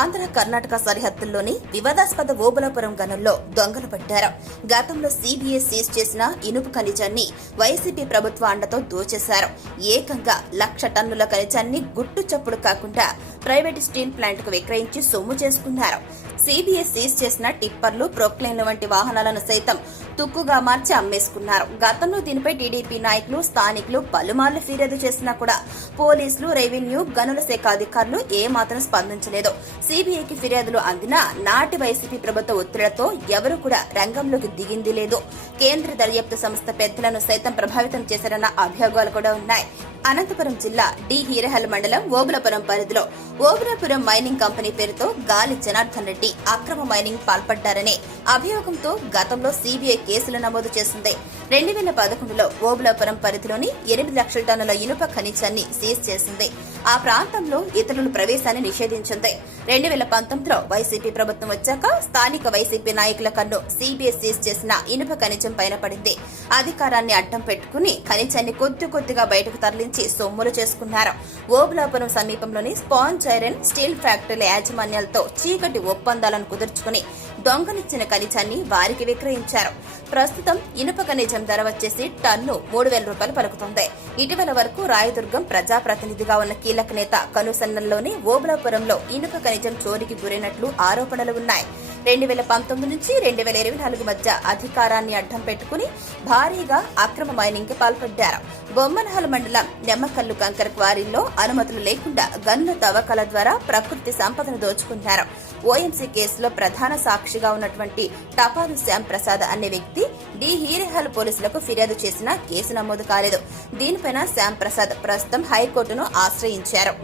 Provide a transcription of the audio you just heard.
ఆంధ్ర కర్ణాటక సరిహద్దుల్లోని వివాదాస్పద ఓబులాపురం గనుల్లో దొంగలు పట్టారు. గతంలో సిబిఐ సీజ్ చేసిన ఇనుపు ఖనిజాన్ని వైసీపీ ప్రభుత్వ అండతో దోచేశారు. ఏకంగా 1,00,000 టన్నుల ఖనిజాన్ని గుట్టు చప్పుడు కాకుండా ప్రైవేట్ స్టీల్ ప్లాంట్ కు విక్రయించి సొమ్ము చేసుకున్నారు. సిబిఐ సీజ్ చేసిన టిప్పర్లు, ప్రొక్లైన్ల వంటి వాహనాలను సైతం తుక్కుగా మార్చి అమ్మేసుకున్నారు. గతంలో దీనిపై టీడీపీ నాయకులు, స్థానికులు పలుమార్లు ఫిర్యాదు చేసినా కూడా పోలీసులు, రెవెన్యూ, గనుల శాఖ అధికారులు ఏమాత్రం స్పందించలేదు. సిబిఐకి ఫిర్యాదులు అందినా నాటి వైసీపీ ప్రభుత్వ ఒత్తిళ్లతో ఎవరూ కూడా రంగంలోకి దిగింది లేదు. కేంద్ర దర్యాప్తు సంస్థ పెద్దలను సైతం ప్రభావితం చేశారన్న అభియోగాలు కూడా ఉన్నాయి. అనంతపురం జిల్లా డి హీరహల్ మండలం ఓబులాపురం పరిధిలో ఓబులాపురం మైనింగ్ కంపెనీ పేరుతో గాలి జనార్దన్ రెడ్డి అక్రమ మైనింగ్ పాల్పడ్డారనే అభియోగంతో గతంలో సిబిఐ కేసులు నమోదు చేసింది. 2011లో ఓబులాపురం పరిధిలోని 8 లక్షల టన్నుల ఇనుప ఖనిజాన్ని సీజ్ చేసింది. ఆ ప్రాంతంలో ఇతరుల ప్రవేశాన్ని నిషేధించింది. 2019లో వైసీపీ ప్రభుత్వం వచ్చాక స్థానిక వైసీపీ నాయకుల కన్ను సిబిఐ సీజ్ చేసిన ఇనుప ఖనిజం పైన పడింది. అధికారాన్ని అడ్డం పెట్టుకుని ఖనిజాన్ని కొద్దిగా బయటకు తరలించి సొమ్ములు చేసుకున్నారు. ఓబులాపురం సమీపంలోని స్పాంజ్ ఐరన్, స్టీల్ ఫ్యాక్టరీల యాజమాన్యాలతో చీకటి ఒప్పందాలను కుదుర్చుకుని దొంగలిచ్చిన ఖనిజాన్ని వారికి విక్రయించారు. ప్రస్తుతం ఇనుప ఖనిజం ధర వచ్చేసి టన్ను 3,000 రూపాయలు పలుకుతుంది. ఇటీవల వరకు రాయదుర్గం ప్రజాప్రతినిధిగా ఉన్న కీలక నేత కనుసన్నల్లోని ఓబులాపురంలో ఇనుప ఖనిజం చోరీకి గురైనట్లు ఆరోపణలు ఉన్నాయి. 2019 నుంచి 2024 మధ్య అధికారాన్ని అడ్డం పెట్టుకుని భారీగా అక్రమ మైనింగ్ కి పాల్పడ్డారు. బొమ్మనహల్ మండలం నెమ్మకల్లు కంకర క్వారీల్లో అనుమతులు లేకుండా గనుల తవ్వకాల ద్వారా ప్రకృతి సంపదను దోచుకున్నారు. ఓఎంసీ కేసులో ప్రధాన సాక్షిగా ఉన్నటువంటి టపాలు శ్యామ్ ప్రసాద్ అనే వ్యక్తి డి హీరహల్ పోలీసులకు ఫిర్యాదు చేసినా కేసు నమోదు కాలేదు. దీనిపైన శ్యామ్ ప్రసాద్ ప్రస్తుతం హైకోర్టును ఆశ్రయించారు.